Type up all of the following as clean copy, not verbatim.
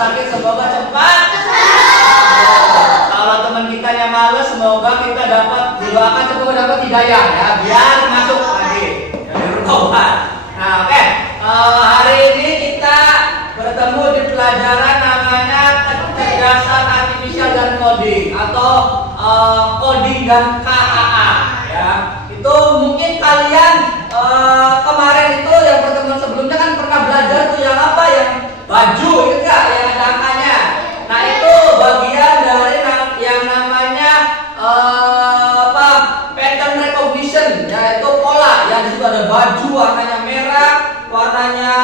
sakit semoga cepat. Kalau teman kita yang males, semoga kita dapat didoakan semoga dapat hidayah ya, biar masuk lagi. Jadi bertobat. Nah, oke. Hari ini kita bertemu di pelajaran namanya kecerdasan artifisial dan coding atau coding dan KAA ya. Itu mungkin kalian kemarin itu yang pertemuan sebelumnya kan pernah belajar tuh yang apa, yang baju itu enggak, yang ada angkanya. Nah, itu bagian dari yang namanya pattern recognition, yaitu pola. Yang di situ ada baju warnanya merah, warnanya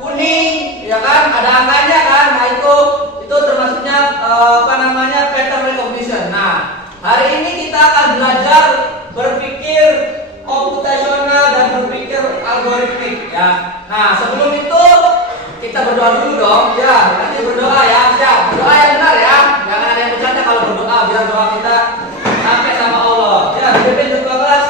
kuning, ya kan? Ada angkanya kan? Nah, itu termasuknya pattern recognition. Nah, hari ini kita akan belajar berpikir komputasional dan berpikir algoritmik ya. Nah, sebelum itu kita berdoa dulu dong. Ya, nanti berdoa ya. Siap. Berdoa yang benar ya. Jangan ada yang bercanda kalau berdoa, biar doa kita sampai sama Allah. Ya, pimpin ketua kelas.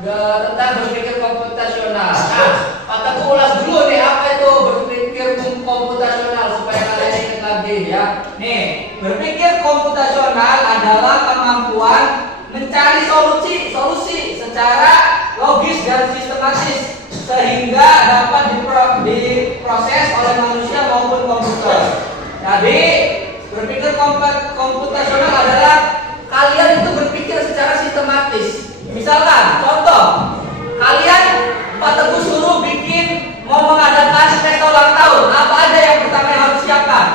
Tentang berpikir komputasional. Nah, Pak ulas dulu nih apa itu berpikir komputasional supaya kalian ingat lagi ya. Nih, berpikir komputasional adalah kemampuan mencari solusi secara logis dan sistematis sehingga dapat diproses oleh manusia maupun komputer. Jadi, berpikir komputasional adalah kalian itu berpikir secara sistematis. Misalkan, contoh, kalian Pak Teguh suruh mau mengadakan pesta ulang tahun. Apa aja yang pertama yang harus siapkan?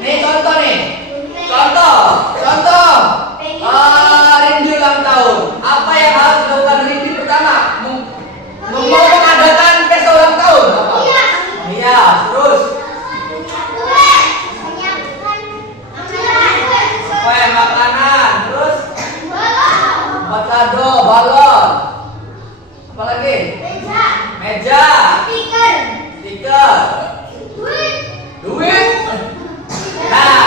Nih contoh nih. Contoh. Rindu ulang tahun. Apa yang harus dilakukan Rindu pertama? Mau mengadakan pesta ulang tahun. Apa? Iya. Terus. Apa yang makanan? Terus. Buat kado, balon. Apa lagi? Meja. Stiker. Duit. Nah,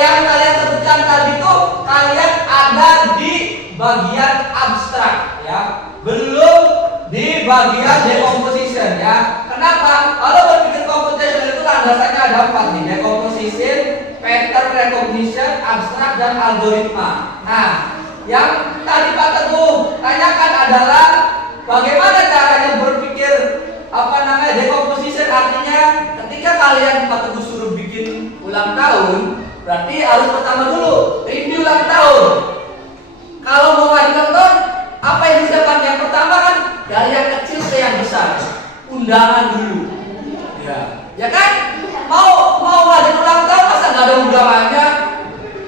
yang kalian sebutkan tadi itu kalian ada di bagian abstrak ya, belum di bagian decomposition ya. Kenapa? Kalau berpikir computational itu landasannya ada 4 nih: decomposition, pattern recognition, abstrak, dan algoritma. Nah, yang tadi Pak Teguh tanyakan adalah bagaimana caranya berpikir decomposition. Artinya ketika kalian Pak Teguh suruh bikin ulang tahun, berarti harus pertama dulu rindu ulang tahun. Kalau mau ngajin ulang tahun, apa yang disiapkan? Yang pertama kan dari yang kecil ke yang besar, undangan dulu. Ya kan? Mau ngajin ulang tahun masa nggak ada undangannya?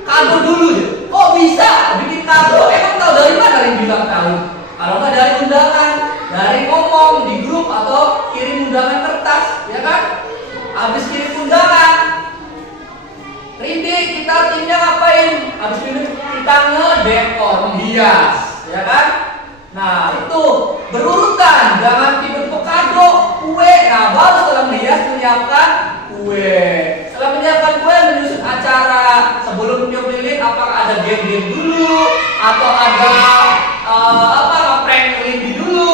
Kado dulu ya. Kok bisa bikin kado? Emang tahu dari mana rindu ulang tahun? Kalau nggak dari undangan, dari ngomong di grup atau kirim undangan kertas, ya kan? Habis kirim undangan, Rindi kita timnya ngapain? Habis kirim kita ngedekor, menghias, ya kan? Nah, itu berurutan, jangan dibentuk kado, kue. Nah, baru setelah menghias menyiapkan kue. Setelah menyiapkan kue, menyusun acara. Sebelum tiup lilin, apakah ada game-game dulu atau ada prank Rindi dulu,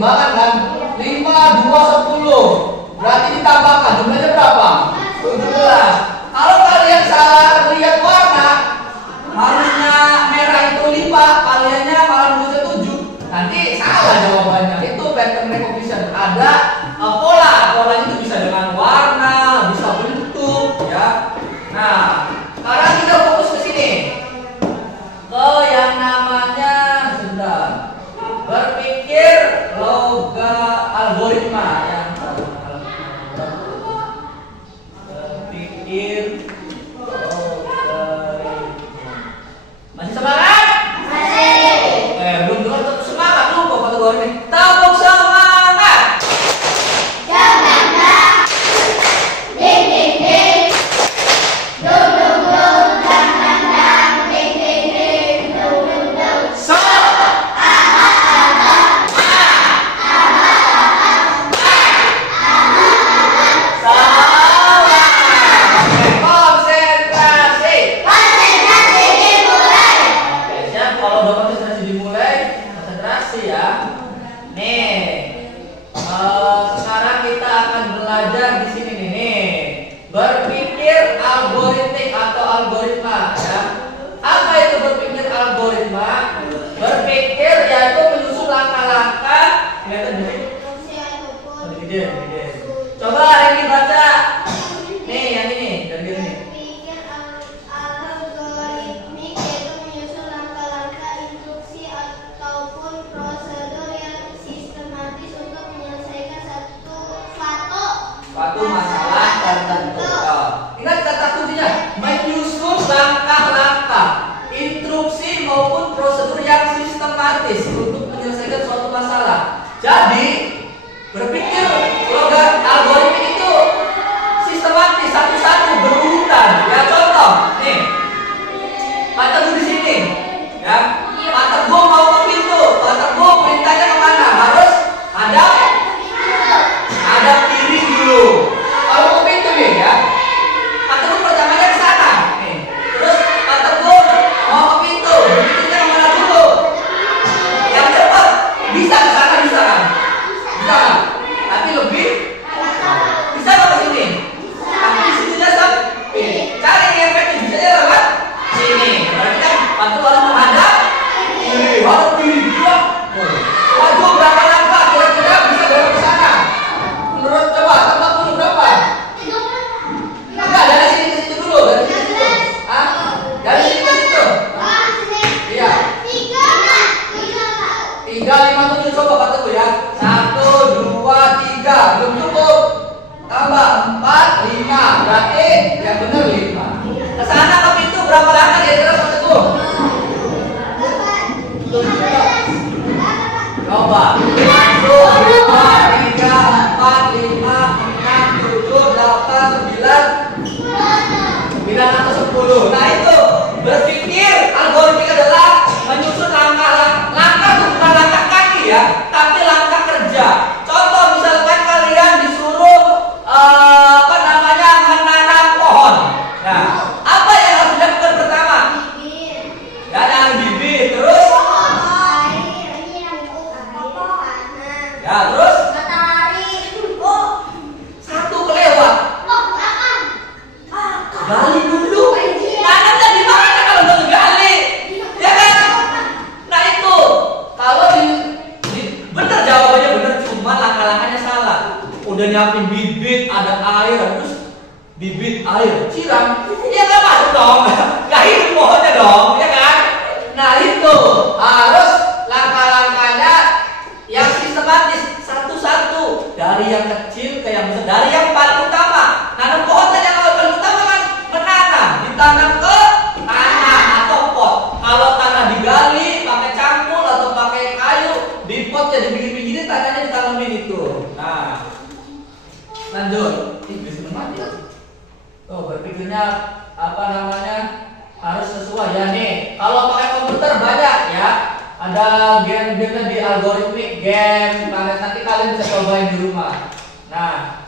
timbangan kan? 5, 2, 10. Berarti ditambahkan jumlahnya berapa? 17. Kalau kalian salah lihat warna, harusnya merah itu 5, kaliannya malah nulisnya 7. Nanti salah jawabannya. Itu pattern recognition. Ada polanya itu bisa dengan warna, bisa bentuk, ya. Nah, sekarang kita fokus ke sini. Ke yang namanya berpikir algoritma ya. Berpikir logaritma. Masih semangat? Masih. Belum tetap semangat lupa kategori ini. Tepuk semangat. Semangat. Ding ding ding. Dum dum dum. Dang dang dang. Ding ding ding. Dum dum dum. Sekarang kita akan belajar di sini nih. Berpikir algoritmik atau algoritma ya. Apa itu berpikir algoritma? Berpikir yaitu menyusun langkah-langkah. Kelihatan di sini? Gede. Coba ini baca. Nih yang ini, dan ini. Berpikir algoritmik yaitu menyusun langkah-langkah, instruksi ataupun prosedur yang sistematis untuk menyelesaikan suatu masalah tertentu. Ingat kata kuncinya, menyusun langkah-langkah, instruksi maupun prosedur yang sistematis untuk menyelesaikan suatu masalah. Jadi berpikir algoritmik itu sistematis, satu-satu berurutan. Ya contoh, nih, Pak Teguh di sini, ya. Pak Teguh mau ke pintu, Pak Teguh perintahnya kemana? Harus ada kiri dulu. Kalau ke pintu nih, ya. Pak Teguh pertamanya ke sana, nih. Terus Pak Teguh mau ke pintu, pintunya kemana dulu? Yang cepat bisa ke sana, bisa kan? Bisa kan? Tapi lebih bisa nggak ke sini? Tapi di sini dasar ini. Cari yang efektif bisa lewat sini. Berarti kan Pak Teguh harus menghadap kiri, harus kiri juga. Maju berapa langkah kira-kira bisa lewat ke sana? Menurut coba tempat dulu berapa? Enggak, dari sini ke situ dulu, dari sini ke situ. Ah, dari sini ke situ. Iya. 3, 5, 7 coba Pak Teguh ya. 1, 2, 3 belum cukup. Tambah 4, 5. Berarti yang benar 5. Kesana ke pintu berapa langkah kira-kira Pak Teguh? Coba 1, 2, 3, 4, 5, 6, 7, 8, 9 atau 10. Nah itu berpikir algoritmik adalah menyusun langkah bukan langkah kaki ya, tapi langkah kerja. Contoh misalkan kalian disuruh menanam pohon. Nah, apa yang harus dilakukan pertama? Ya, nanam bibit, terus ya, terus satu kelewat. Gali dulu. Nanamnya di mana kalau nggak gali? Ya kan? Nah itu kalau bener jawabannya bener, cuma langkah-langkahnya salah. Udah nyiapin bibit, ada air, terus bibit air siram, ya nggak masuk dong, nggak hidup pohonnya dong, ya kan? Nah itu harus langkah-langkahnya yang sistematis, satu-satu dari yang kecil ke yang besar, dari yang paling utama. Nanam pohon yang paling utama kan menanam, ditanam ke tanah atau pot. Kalau tanah digali pakai cangkul atau pakai kayu, di pot jadi begini-begini, tanahnya ditanamin itu. Nah, lanjut. Bisa mati. Oh, berpikirnya harus sesuai ya nih. Kalau pakai komputer banyak ya. Ada gen-gennya di algoritmik gen. Nanti kalian bisa cobain di rumah. Nah,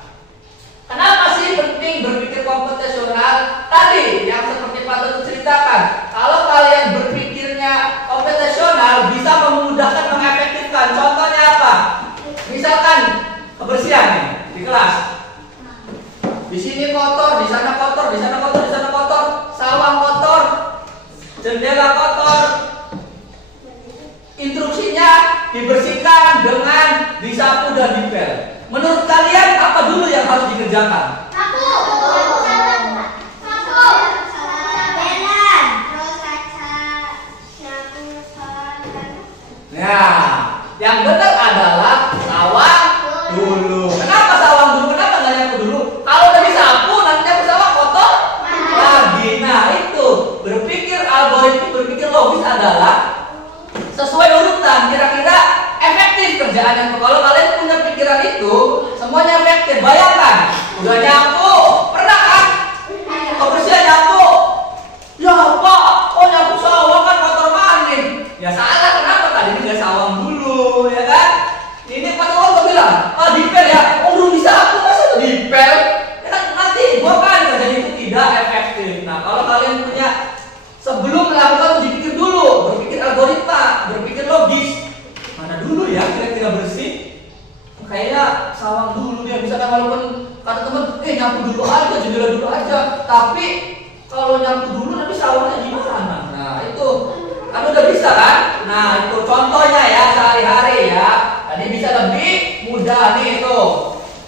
kenapa sih penting berpikir komputasional? Tadi yang seperti Pak Teguh ceritakan, kalau kalian berpikirnya komputasional bisa memudahkan, mengefektifkan. Contohnya apa? di sana kotor, di sana kotor, sawah kotor, jendela kotor. Instruksinya dibersihkan dengan disapu dan dipel. Menurut kalian apa dulu yang harus dikerjakan? Sapu. Nah, yang benar adalah sawang dulu. Kenapa sawang dulu? Kenapa nggak nyapu dulu? Kalau udah disapu, nanti nyapu sawah kotor lagi. Nah, itu algoritma berpikir logis adalah sesuai urutan. Kira-kira efektif kerjaannya. Kalau kalian punya pikiran itu, semuanya efektif. Bayangkan, udah nyapu, pernah kan? Kebersihan nyapu. Ya Pak, oh nyapu sawah kan kotor maning. Ya salah, kenapa tadi ini nggak sawang dulu, ya kan? Ini Pak Tawar bilang, dipel ya. Oh belum disapu, masa dipel? Ya kan nanti gua kan kerjaan itu tidak efektif. Nah kalau kalian punya sebelum melakukan dipikir dulu, berpikir algoritma, berpikir logis. Mana dulu ya kira-kira bersih? Kayaknya sawang dulu dia. Misalkan walaupun kata teman, nyapu dulu aja, jendela dulu aja. Tapi kalau nyapu dulu nanti sawangnya gimana? Nah itu kan udah bisa kan? Nah itu contohnya ya sehari-hari ya. Jadi bisa lebih mudah nih itu.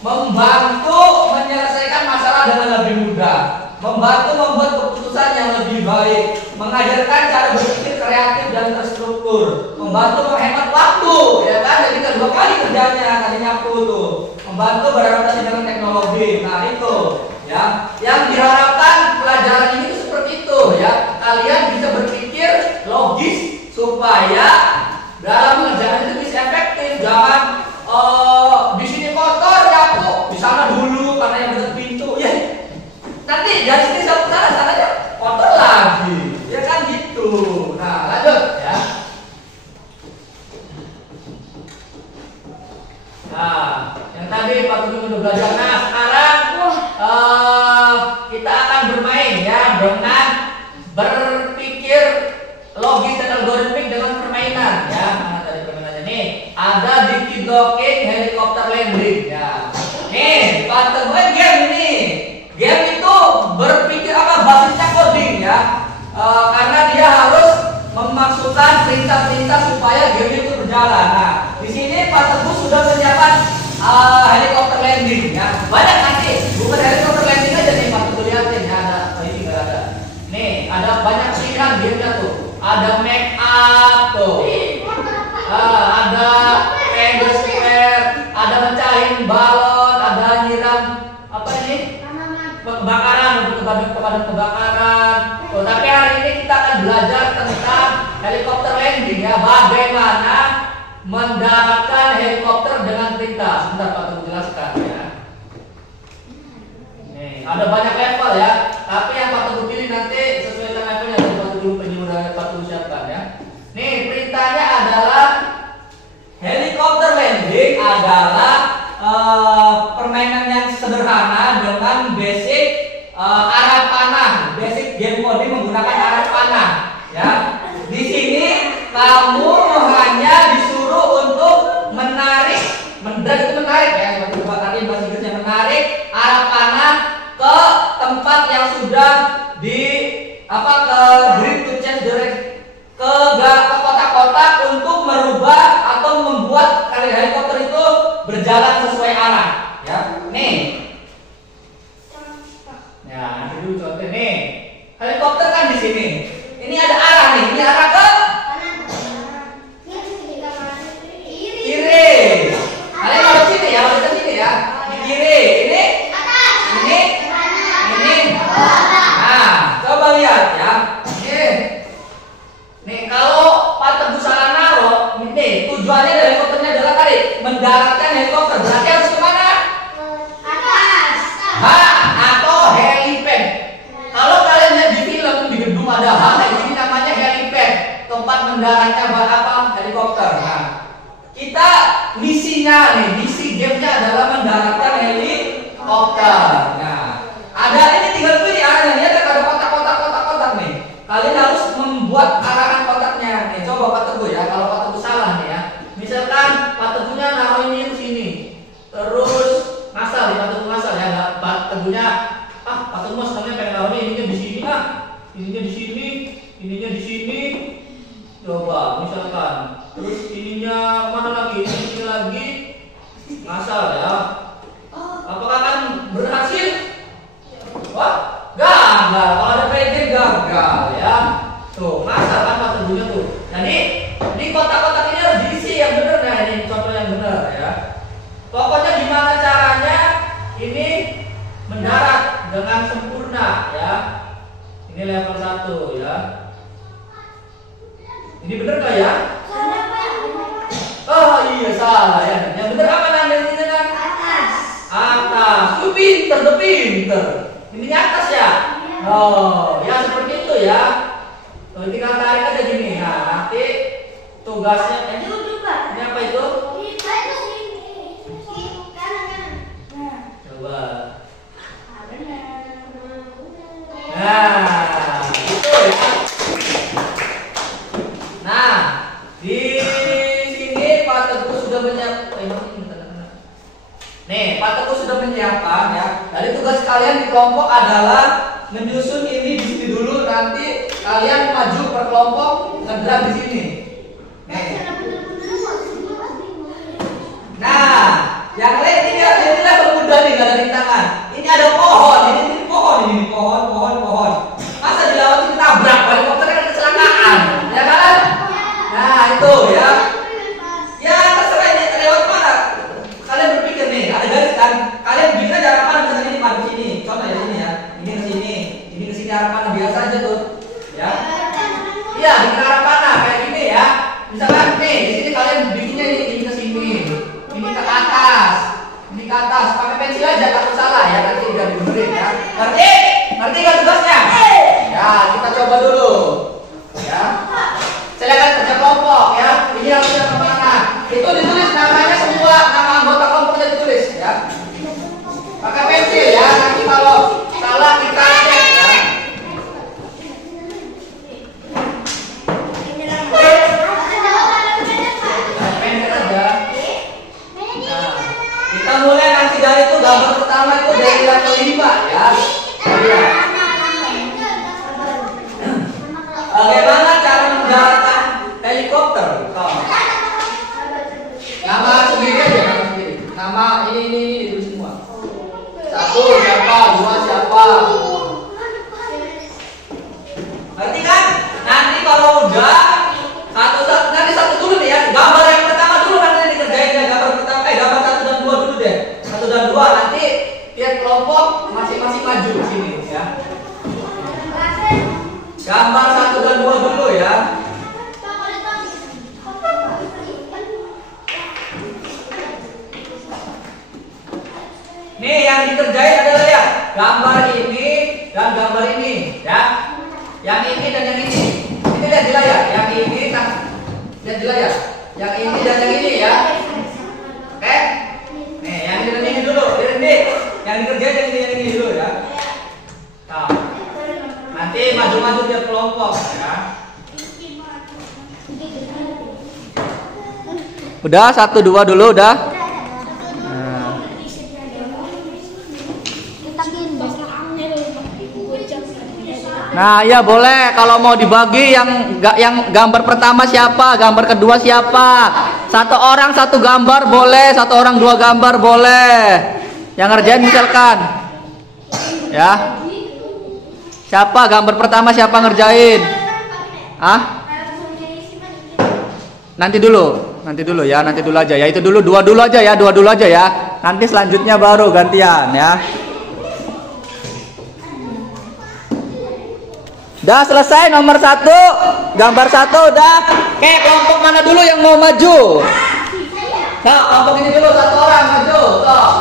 Membantu menyelesaikan masalah dengan lebih mudah. Membantu membuat keputusan yang lebih baik. Mengajarkan cara berpikir kreatif dan terstruktur. Membantu menghemat waktu, ya kan? Jadi kedua kali kerjanya tadi nyapu tuh. Membantu beradaptasi dengan teknologi. Nah itu ya. Yang diharapkan pelajaran ini tuh seperti itu ya. Kalian bisa berpikir logis supaya dalam mengerjakan itu bisa efektif. Jangan di sini kotor nyapu, di sana dulu karena yang dekat pintu. Ya nanti dari sini sampai sana aja kotor lagi. Ya kan gitu. Nah lanjut ya. Nah yang tadi Pak Tujuh udah belajar. Nah sekarang kita akan bermain ya dengan berpikir logis dan algoritmik dengan permainan ya. Nah tadi permainannya nih ada Dikti Docking helikopter landing ya. Nih Pak Tujuh game ini. Game itu berpikir basisnya coding ya. Karena dia harus memasukkan perintah-perintah supaya game itu berjalan. Nah, di sini Pak Teguh sudah menyiapkan helikopter landing ya. Banyak nanti, bukan helikopter landing aja nih Pak Teguh lihatin ya. Ini enggak ada. Nih, ada banyak pilihan game-nya tuh. Ada make up tuh. Ada angle square, ada mecahin balon, ada nyiram apa ini? Kebakaran, untuk pemadam kebakaran. Tapi hari ini kita akan belajar tentang helikopter landing ya. Bagaimana mendaratkan helikopter dengan perintah. Sebentar Pak Teguh jelaskan ya. Nih, ada banyak level ya. Tapi yang Pak Teguh pilih nanti sesuai dengan levelnya. Pak Teguh Pak Teguh siapkan ya. Nih, perintahnya adalah helikopter landing adalah permainan yang sederhana dengan basic arah panah, basic game coding menggunakan arah panah. Ya, di sini kamu hanya disuruh untuk menarik ya, seperti tadi bahasa Inggrisnya menarik arah panah ke tempat yang sudah di ke grid to change direction ke kotak-kotak untuk merubah atau membuat helikopter itu berjalan sesuai arah ya. Nih ya nanti dulu contoh nih helikopter kan di sini ini ada arah nih, ini arah ke kiri. Kalian harus sini ya, harus ke sini ya. Di kiri ini nah coba lihat ya. Nih kalau Pak Teguh salah naruh, nih tujuannya dari helikopternya adalah tadi mendaratkan helikopter. Berarti harus kemana? Atas. Atau helipad. Kalau kalian lihat di film di gedung ada ini namanya helipad, tempat mendaratnya helikopter. Nah, kita misinya nih, misi gamenya adalah mendaratkan helikopter. Nah, ada ini tinggal pilih arahnya. Lihat ada kotak-kotak nih. Kalian harus membuat arahan kotaknya. Nih, coba Pak Teguh ya. Kalau Pak Teguh salah nih ya. Misalkan Pak Teguhnya naruh ini di sini. Terus ngasal, Pak Teguh ngasal ya. Pak Teguhnya Pak Teguh senangnya pengen mana lagi? Ini lagi ngasal ya. Apakah akan berhasil? Wah, gagal. Kalau ada PG gagal ya. Tuh, ngasal kan pas tentunya tuh. Nah di kotak-kotak ini harus diisi yang benar. Nah ini contoh yang benar ya. Pokoknya gimana caranya ini mendarat dengan sempurna ya. Ini level 1 ya. Ini benar nggak ya? Oh iya salah ya. Yang benar apa nanda di sini kan? Atas. Lu pinter, tuh pinter. Ini atas ya? Oh, ya seperti itu ya. Tuh tinggal tarik aja gini. Nah nanti tugasnya ini apa itu? Coba. Nah, itu ya. Nah, di sini Pak Teguh sudah menyiapkan. Nih, Pak Teguh sudah menyiapkan ya. Jadi tugas kalian di kelompok adalah menyusun ini di sini dulu. Nanti kalian maju per kelompok ngedrag di sini. Nih. Nah, yang lain ini level mudah nih, gak ada rintangan. Ini ada pohon, ini pohon. Masa dilawatin tabrak, helikopternya kan kecelakaan, ya kan? Nah itu ya. Ya terserah ini lewat mana. Kalian berpikir nih, ada garis kan? Kalian bikin aja arah mana, misalnya ini pada sini. Contoh ya sini ya. Ini ke sini arah mana biasa aja tuh. Ya. Iya, bikin arah mana kayak gini ya. Misalkan nih, di sini kalian bikinnya ini ke sini. Ini ke atas. Ini ke atas. Pakai pensil aja takut salah ya, nanti udah dibenerin ya. Ngerti kan tugasnya? Ya, kita coba dulu. Ya. Silakan kerja kelompok ya. Ini harusnya kemana? Itu ditulis namanya semua, nama anggota kelompoknya ditulis ya. Pakai pensil ya. Nanti kalau salah kita cek ya. Pensil aja. Nah, kita mulai nanti dari itu gambar pertama itu dari level 5 ya. Bagaimana cara mendaratkan helikopter? Nama sendiri aja, nama sendiri. Nama ini ditulis semua. 1 siapa, 2 siapa. Ngerti kan? Nanti kalau udah nanti satu dulu nih ya. Gambar yang pertama dulu nanti dikerjain ya. Gambar pertama, gambar 1 dan 2 dulu deh. 1 dan 2 nanti tiap kelompok masing-masing maju di sini ya. Gambar 1 dan 2 dulu ya. Nih yang dikerjain adalah ya gambar ini dan gambar ini ya. Yang ini dan yang ini. Ini lihat di layar. Yang ini kan lihat di layar. Yang ini dan yang ini ya. Oke? Nih yang ini dan ini dulu. Ini yang dikerjain yang ini dulu ya. Nah. Nanti maju-maju tiap kelompok ya. Udah 1 2 dulu udah. Nah, ya boleh kalau mau dibagi yang gambar pertama siapa, gambar kedua siapa. 1 orang 1 gambar boleh, 1 orang 2 gambar boleh. Yang ngerjain misalkan. Ya. Siapa gambar pertama siapa ngerjain? Nanti dulu ya, nanti dulu aja ya. Itu dulu 2 dulu aja ya, 2 dulu aja ya. Nanti selanjutnya baru gantian ya. Udah selesai nomor 1, gambar 1 udah. Oke, kelompok mana dulu yang mau maju? Nah, kelompok ini dulu 1 orang maju. Tuh.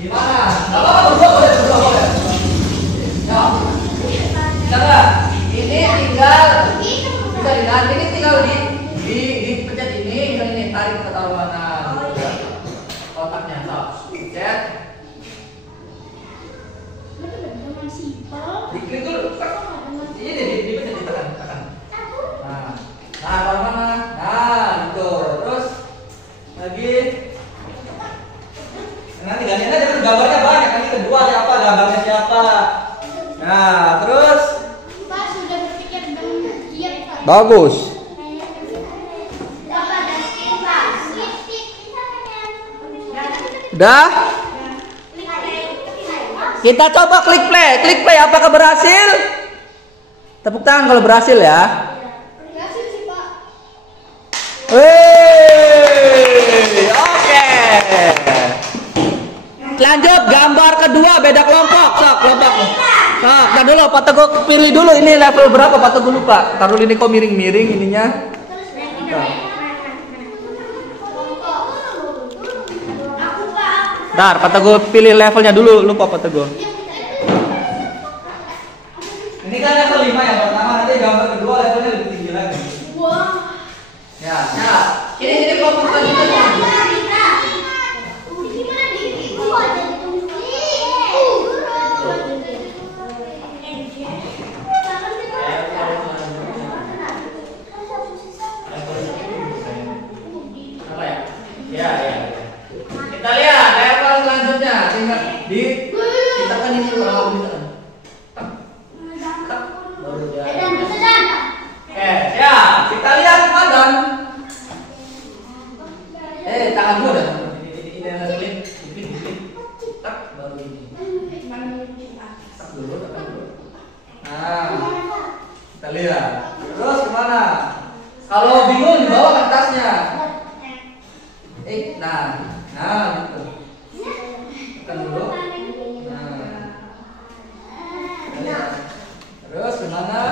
Gimana? Kalau berdua boleh. Ya. Nah, ini tinggal bisa dilihat, ini tinggal dipencet ini, dan ini tarik ke taruh mana? Kotaknya, pencet. Diklik dulu. Ini dipencet ditekan. Nah, taruh mana? Nah, gitu. Terus lagi. Nanti gantian aja gambarnya banyak. Ini kedua siapa, gambarnya siapa. Nah, terus bagus. Udah? Kita coba klik play. Klik play apakah berhasil? Tepuk tangan kalau berhasil ya. Berhasil sih, Pak. Oke. Lanjut gambar kedua, beda kelompok. Sok, kelompok. Sok, nah dulu Pak Teguh pilih dulu ini level berapa Pak Teguh lupa. Taruh ini kok miring-miring ininya. Ntar Pak Teguh pilih levelnya dulu, lupa Pak Teguh. Ini kan level 5 yang pertama, nanti gambar kedua levelnya lebih tinggi lagi. Wah. Ya, ini kelompok selanjutnya. Apa ya? Ya. Kita lihat level selanjutnya. Tinggal kita kan ini kurang lebih baru jalan. Ya, kita lihat badan. Tangan dulu dah. Ini levelin, tak baru ini. Tak dulu, tak dulu. Nah, kita lihat. Terus kemana? Kalau bingung dibawa kertasnya. Nah, gitu. Tekan dulu. Nah, terus kemana?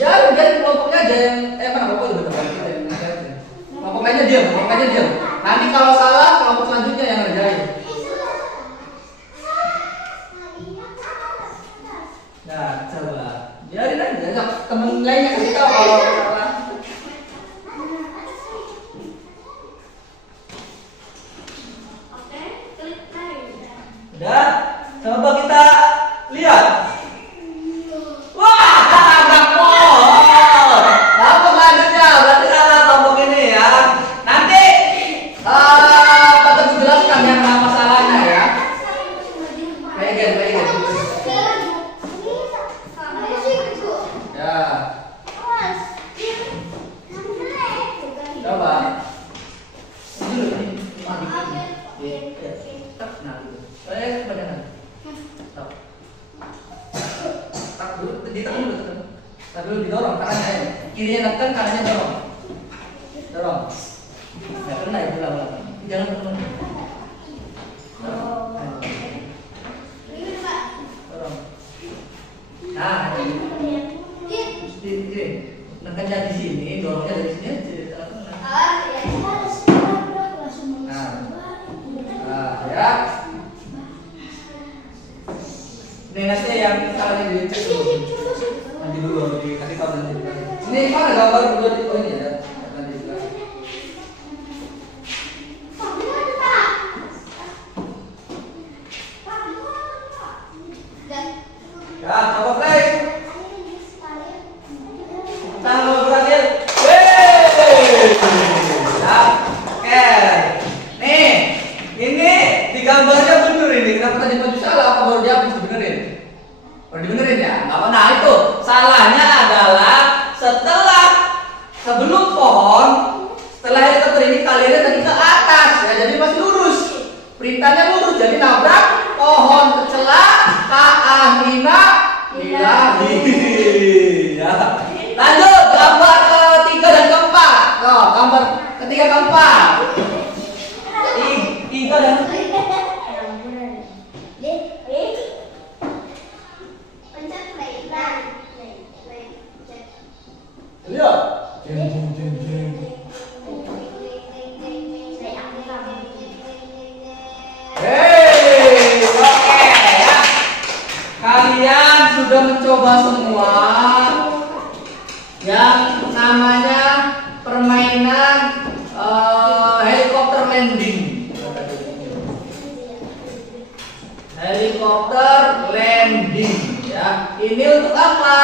Biar kelompoknya aja yang mana kelompoknya udah terbalik kita yang ngerjain. Kelompok lainnya diam. Nanti kalau salah kelompok selanjutnya yang ngerjain. Nah, coba. Biarin aja, temen lainnya kasih tahu kalau salah. Udah, coba kita lihat. Wah, kelompok selanjutnya berarti salah kelompok ini ya. Nanti Pak Teguh jelaskan yang masalahnya ya. Baik. Ya. Coba. Tak dulu didorong kanannya. Kirinya tekan, kanannya dorong. Ya kena itu ulang. Jangan tekan. Dorong. Nah, mesti nekannya di sini, dorongnya dari sini aja. Nah, ya. Ini nanti yang salahnya dicek dulu. Nanti dulu dikasih tahu nanti. Ini mana gambar kedua di ini ya? Nanti juga. Ya, coba play. Tangan berhasil. Oke. Nih, ini di gambarnya bener ini. Kenapa tadi baju salah? Apa baru dihapus dibenerin? Baru dibenerin ya? Nah itu salahnya adalah sebelum pohon, setelah helikopter ini kaliannya tadi ke atas ya, jadi masih lurus. Perintahnya lurus, jadi nabrak pohon kecelak ka'amina ilahi. Ya. Lanjut gambar ketiga dan keempat. Oh, gambar ketiga keempat. Tiga dan lihat. Oke ya. Kalian sudah mencoba semua yang namanya permainan helikopter landing. Helikopter landing ya. Ini untuk apa?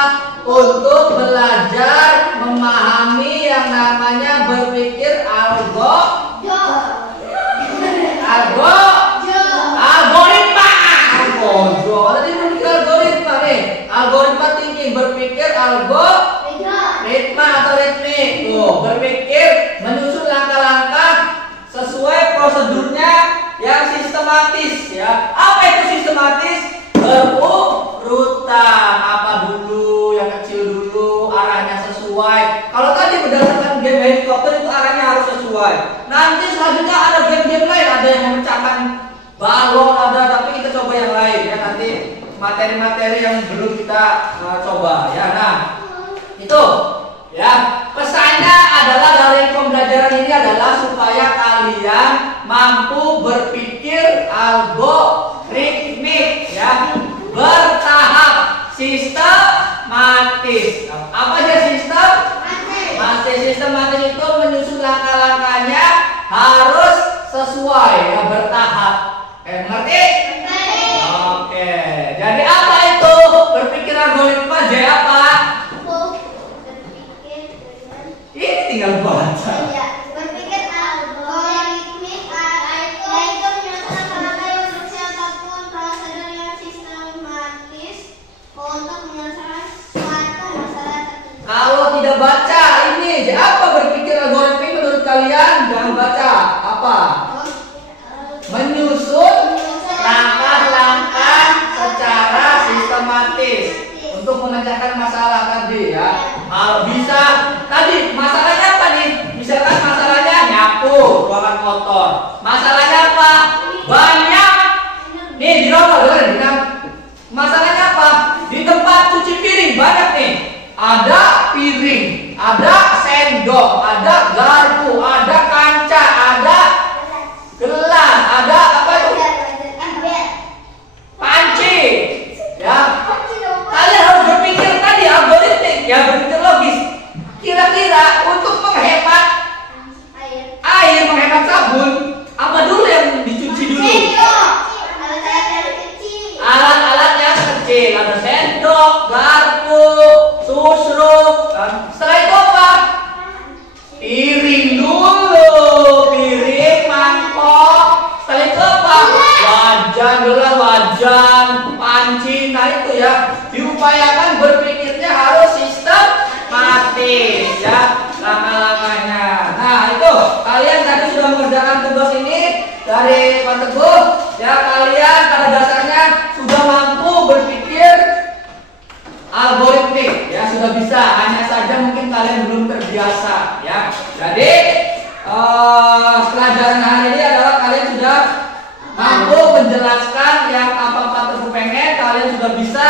Untuk belajar memahami yang namanya berpikir algoritma. Tadi berpikir algoritma nih. Algoritma thinking, berpikir algoritma. materi-materi yang belum kita coba ya. Nah, itu ya. Pesannya adalah dari pembelajaran ini adalah supaya kalian mampu berpikir algoritmik ya, bertahap, sistematis. Apa aja sistematis itu menyusun langkah-langkahnya harus sesuai ya, bertahap. Ngerti? Oke. Jadi apa itu berpikir algoritma? J apa? Ini tinggal baca. Berpikir algoritmik yaitu menyusun langkah yang berusia ataupun prosedur yang sistematis untuk menyelesaikan suatu masalah tertentu. Kalau tidak baca ini, apa berpikir algoritmik menurut kalian? Jangan baca. Apa? Menyusun langkah-langkah secara sistematis untuk memecahkan masalah tadi ya. Bisa tadi masalahnya apa nih? Misalkan masalahnya nyapu ruangan kotor. Masalahnya apa? Banyak nih di rumah. Masalahnya apa? Di tempat cuci piring banyak nih. Ada piring, ada sendok, ada garpu, ada kaca, ada gelas, ada apa itu? Panci. Ya. Kalian harus berpikir tadi algoritmik ya, berpikir logis. Kira-kira untuk menghemat air, menghemat sabun, apa dulu yang dicuci dulu? Alat-alat yang kecil, ada sendok, garpu, susruk. Setelah itu apa? Piring dulu, piring, mangkok. Setelah itu apa? Wajan, gelas, wajan, panci. Nah itu ya, diupayakan berpikirnya harus sistematis ya, langkah-langkahnya. Nah itu kalian tadi sudah mengerjakan tugas ini dari Pak Teguh ya. Kalian pada dasarnya sudah mampu berpikir algoritmik ya, sudah bisa. Hanya saja mungkin kalian belum terbiasa ya. Jadi pelajaran hari ini adalah kalian sudah mampu menjelaskan yang apa Pak Teguh pengen. Kalian sudah bisa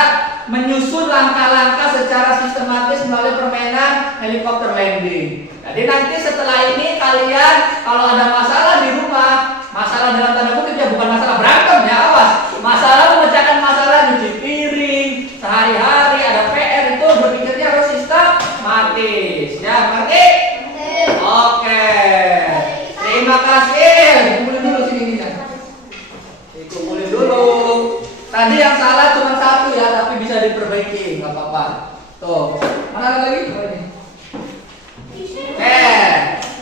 menyusun langkah-langkah secara sistematis melalui permainan helikopter landing. Jadi nanti setelah ini kalian kalau ada masalah di rumah, masalah dalam tanda kutip ya, bukan masalah berantem ya, awas. Masalah memecahkan masalah nyuci piring, sehari-hari ada PR, itu berpikirnya harus sistematis. Ya, ngerti? Oke. Terima kasih. Kumpulin dulu sini ya. Kumpulin dulu. Tadi yang salah cuma satu ya, tapi bisa diperbaiki, nggak apa-apa. Tuh, mana lagi?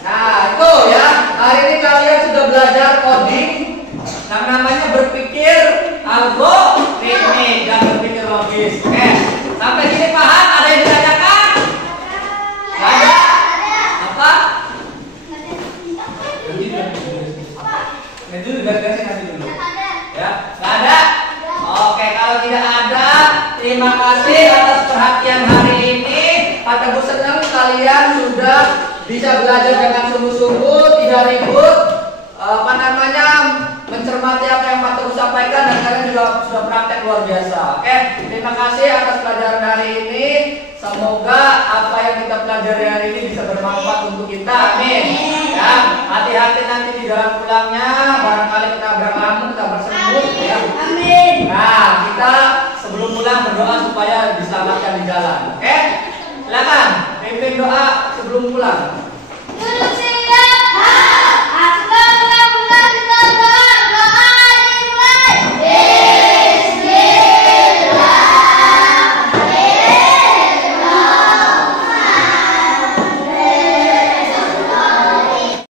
Nah itu ya, hari ini kalian sudah belajar coding yang namanya berpikir algoritmik dan berpikir logis. Sampai sini paham? Ada yang ditanyakan? Nggak ada? Apa? Nanti dulu, nanti dulu. Ya, nggak ada? Oke, kalau tidak ada, terima kasih atas perhatian hari ini. Pak Teguh senang kalian sudah bisa belajar dengan sungguh-sungguh, tidak ribut, mencermati apa yang Pak Teguh sampaikan, dan kalian juga sudah praktek luar biasa. Oke, terima kasih atas pelajaran hari ini. Semoga apa yang kita pelajari hari ini bisa bermanfaat untuk kita. Amin. Ya, hati-hati nanti di jalan pulangnya, barangkali kita berlamun, kita bersemut. Ya. Amin. Nah, kita sebelum pulang berdoa supaya diselamatkan di jalan. Oke, silakan pimpin doa sebelum pulang.